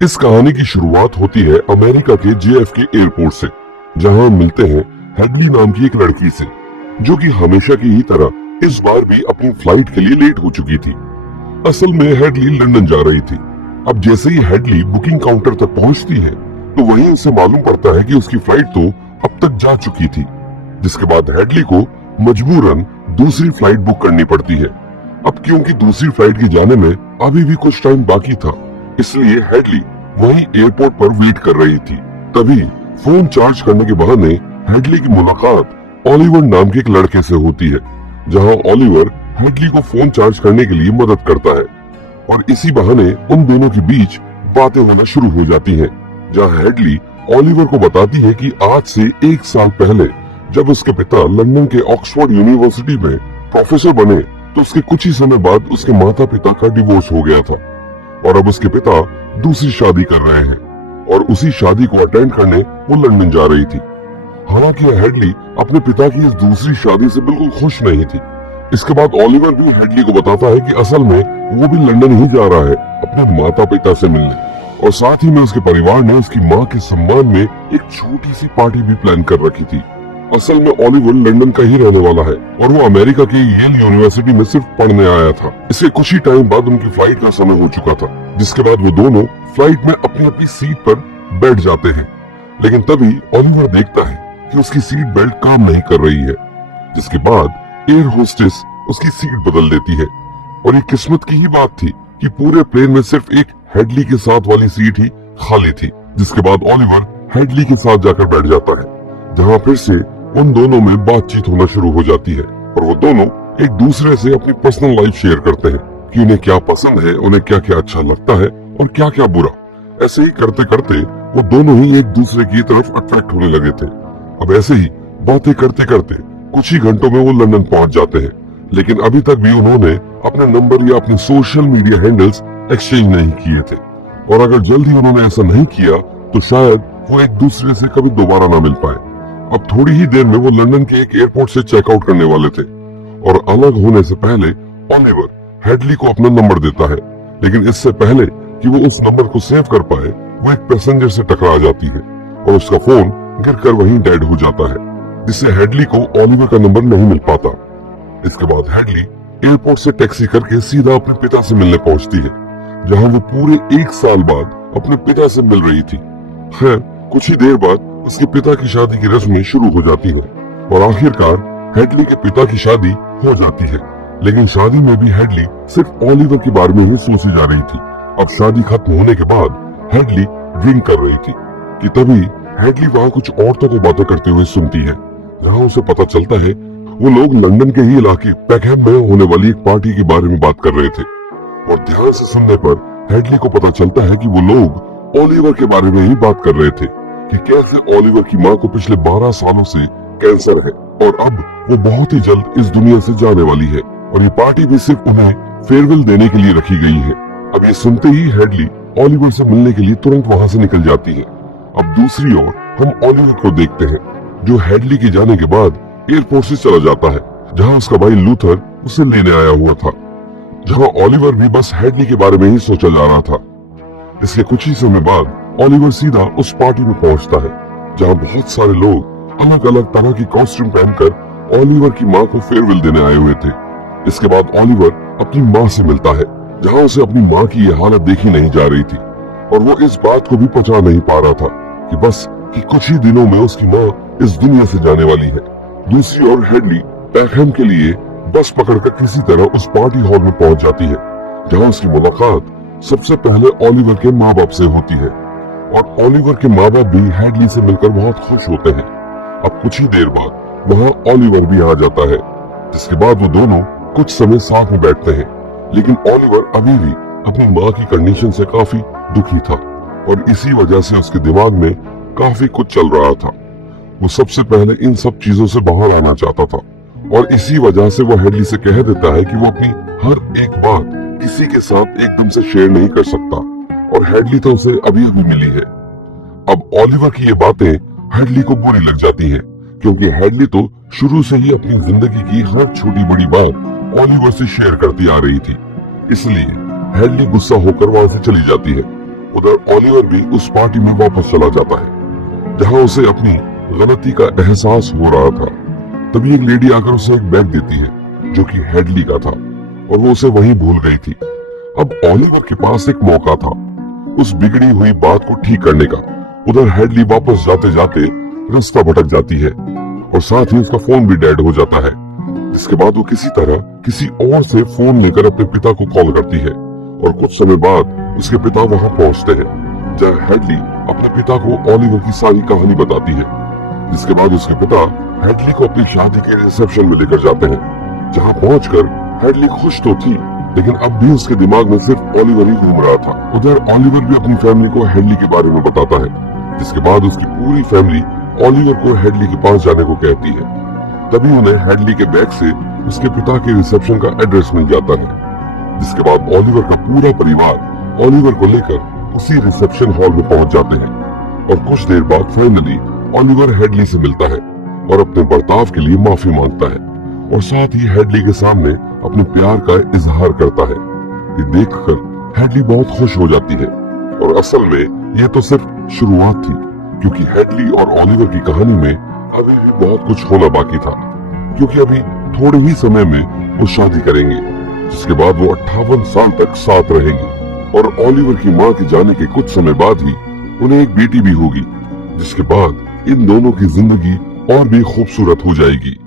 इस कहानी की शुरुआत होती है अमेरिका के JFK एयरपोर्ट से, जहां हम मिलते हैं हेडली नाम की एक लड़की से, जो कि हमेशा की ही तरह इस बार भी अपनी फ्लाइट के लिए लेट हो चुकी थी। असल में हेडली लंदन जा रही थी। अब जैसे ही हेडली बुकिंग काउंटर तक पहुंचती है, तो वहीं उसे मालूम पड़ता है कि उसकी फ्लाइट तो अब तक जा चुकी थी, जिसके बाद हेडली को मजबूरन दूसरी फ्लाइट बुक करनी पड़ती है। अब क्योंकि दूसरी फ्लाइट के जाने में अभी भी कुछ टाइम बाकी था, इसलिए हेडली वहीं एयरपोर्ट पर वेट कर रही थी। तभी फोन चार्ज करने के बहाने हेडली की मुलाकात ओलिवर नाम के एक लड़के से होती है, जहां ओलिवर हेडली को फोन चार्ज करने के लिए मदद करता है और इसी बहाने उन दोनों के बीच बातें होना शुरू हो जाती हैं, जहां हेडली ओलिवर को बताती है कि आज से 1 साल पहले जब उसके पिता लंदन के ऑक्सफोर्ड यूनिवर्सिटी में प्रोफेसर बने, तो उसके कुछ ही समय बाद उसके माता पिता का डिवोर्स हो गया था और अब उसके पिता दूसरी शादी कर रहे हैं और उसी शादी को अटेंड करने वो लंदन जा रही थी। हालांकि हेडली अपने पिता की इस दूसरी शादी से बिल्कुल खुश नहीं थी। इसके बाद ओलिवर भी हेडली को बताता है कि असल में वो भी लंदन ही जा रहा है अपने माता पिता से मिलने, और साथ ही में उसके परिवार ने उसकी माँ के सम्मान में एक छोटी सी पार्टी भी प्लान कर रखी थी। असल में ओलिवर लंदन का ही रहने वाला है और वो अमेरिका की येल यूनिवर्सिटी में सिर्फ पढ़ने आया था। इसके कुछ ही टाइम बाद उनकी फ्लाइट का समय हो चुका था, जिसके बाद वो दोनों फ्लाइट में अपनी अपनी सीट पर बैठ जाते हैं। लेकिन तभी ओलिवर देखता है कि उसकी सीट बेल्ट काम नहीं कर रही है, जिसके बाद एयर होस्टेस उसकी सीट बदल देती है। और ये किस्मत की ही बात थी कि पूरे प्लेन में सिर्फ एक हेडली के साथ वाली सीट ही खाली थी। जिसके बाद ओलिवर हेडली के साथ जाकर बैठ जाता है, जहाँ फिर से उन दोनों में बातचीत होना शुरू हो जाती है और वो दोनों एक दूसरे से अपनी पर्सनल लाइफ शेयर करते हैं कि उन्हें क्या पसंद है, उन्हें क्या क्या अच्छा लगता है और क्या क्या बुरा। ऐसे ही करते करते वो दोनों ही एक दूसरे की तरफ अट्रैक्ट होने लगे थे। अब ऐसे ही बातें करते करते कुछ ही घंटों में वो लंदन पहुंच जाते हैं, लेकिन अभी तक भी उन्होंने अपने नंबर या अपने सोशल मीडिया हैंडल्स एक्सचेंज नहीं किए थे, और अगर जल्दी उन्होंने ऐसा नहीं किया तो शायद वो एक दूसरे से कभी दोबारा ना मिल पाए। अब थोड़ी ही देर में वो लंदन के एक एयरपोर्ट से चेकआउट करने वाले थे और अलग होने से पहले ओलिवर हेडली को अपना नंबर देता है, लेकिन इससे पहले कि वो उस नंबर को सेव कर पाए, वो एक पैसेंजर से टकरा जाती है और उसका फोन गिरकर वहीं डेड हो जाता है, जिससे हेडली को ओलिवर का नंबर नहीं मिल पाता। इसके बाद हेडली एयरपोर्ट से टैक्सी करके सीधा अपने पिता से मिलने पहुंचती है, जहां वो पूरे 1 साल बाद अपने पिता से मिल रही थी। खैर कुछ ही देर बाद उसके पिता की शादी की रस्में शुरू हो जाती है और आखिरकार हेडली के पिता की शादी हो जाती है। लेकिन शादी में भी हेडली सिर्फ ओलिवर के बारे में ही सोची जा रही थी। अब शादी खत्म होने के बाद हेडली ड्रिंक कर रही थी कि तभी हेडली वहाँ कुछ औरतों को बातें करते हुए सुनती है, जहाँ उसे पता चलता है वो लोग लंदन के ही इलाके पैकहम में होने वाली एक पार्टी के बारे में बात कर रहे थे। और ध्यान से सुनने पर हेडली को पता चलता है कि वो लोग ओलिवर के बारे में ही बात कर रहे थे कि कैसे ओलिवर की माँ को पिछले 12 सालों से कैंसर है और अब वो बहुत ही जल्द इस दुनिया से जाने वाली है, और ये पार्टी भी सिर्फ उन्हें फेयरवेल देने के लिए रखी गई है। अब ये सुनते ही हेडली ओलिवर से मिलने के लिए तुरंत वहाँ से निकल जाती है। अब दूसरी ओर हम ओलिवर को देखते हैं, जो हेडली के जाने के बाद एयरपोर्ट से चला जाता है, जहाँ उसका भाई लूथर उसे लेने आया हुआ था, जहाँ ओलिवर भी बस हेडली के बारे में ही सोचा जा रहा था। इसके कुछ ही समय बाद ओलिवर सीधा उस पार्टी में पहुंचता है, जहां बहुत सारे लोग अलग अलग तरह की कॉस्ट्यूम पहनकर ओलिवर की माँ को फेयरवेल देने आए हुए थे। इसके बाद ओलिवर अपनी माँ से मिलता है, जहां उसे अपनी माँ की ये हालत देखी नहीं जा रही थी और वो इस बात को भी पचा नहीं पा रहा था कि बस कि कुछ ही दिनों में उसकी माँ इस दुनिया से जाने वाली है। दूसरी ओर हेडली पैकहम के लिए बस पकड़कर किसी तरह उस पार्टी हॉल में पहुंच जाती है, जहां उसकी मुलाकात सबसे पहले ओलिवर के माँ बाप से होती है और ओलिवर के माँ बाप भी हेडली से मिलकर बहुत खुश होते हैं। अब कुछ ही देर बाद वहाँ ओलिवर भी आ जाता है, जिसके बाद वो दोनों कुछ समय साथ में बैठते हैं। लेकिन ओलिवर अभी भी अपनी माँ की कंडीशन से काफी दुखी था और इसी वजह से उसके दिमाग में काफी कुछ चल रहा था। वो सबसे पहले इन सब चीजों से बाहर आना चाहता था और इसी वजह से वो हेडली से कह देता है कि वो अपनी हर एक बात किसी के साथ एकदम से शेयर नहीं कर सकता, और हेडली तो उसे अभी अभी मिली है। अब ओलिवर की ये बातें हेडली को बुरी लग जाती हैं, क्योंकि हेडली तो शुरू से ही अपनी जिंदगी की हर छोटी बड़ी बात ओलिवर से शेयर करती आ रही थी। इसलिए हेडली गुस्सा होकर वहां से चली जाती है उधर ओलिवर भी उस पार्टी में वापस चला जाता है जहां उसे अपनी गलती का एहसास हो रहा था। तभी एक लेडी आकर उसे एक बैग देती है जो कि हेडली का था और वो उसे वहीं भूल गई थी। अब ओलिवर के पास एक मौका था उस बिगड़ी हुई बात को ठीक करने का। उधर हेडली वापस जाते जाते रास्ता भटक जाती है और साथ ही उसका फोन भी डेड हो जाता है, जिसके बाद वो किसी तरह किसी और से फोन लेकर अपने पिता को कॉल करती है और कुछ समय बाद उसके पिता वहां पहुंचते हैं जहां हेडली अपने पिता को ओलिवर की सारी कहानी बताती है। जिसके बाद उसके पिता हेडली को अपनी शादी के रिसेप्शन में लेकर जाते हैं जहां पहुंचकर हेडली खुश तो थी लेकिन अब भी उसके दिमाग में सिर्फ ओलिवर ही घूम रहा था। उधर ओलिवर भी अपनी फैमिली को हेडली के बारे में बताता है, जिसके बाद उसकी पूरी फैमिली ओलिवर को हेडली के पास जाने को कहती है। तभी उन्हें हेडली के बैग से उसके पिता के रिसेप्शन का एड्रेस मिल जाता है, जिसके बाद ओलिवर का पूरा परिवार ओलिवर को लेकर उसी रिसेप्शन हॉल में पहुंच जाते हैं और कुछ देर बाद फाइनली ओलिवर हेडली से मिलता है और अपने बर्ताव के लिए माफी मांगता है और साथ ही हेडली के सामने अपने प्यार का इजहार करता है। ये देखकर हेडली बहुत खुश हो जाती है और असल में ये तो सिर्फ शुरुआत थी, क्योंकि हेडली और ओलिवर की कहानी में अभी भी बहुत कुछ होना बाकी था, क्योंकि अभी थोड़े ही समय में वो शादी करेंगे, जिसके बाद वो 58 साल तक साथ रहेंगे और ओलिवर की मां के जाने के कुछ समय बाद ही उन्हें एक बेटी भी होगी, जिसके बाद इन दोनों की जिंदगी और भी खूबसूरत हो जाएगी।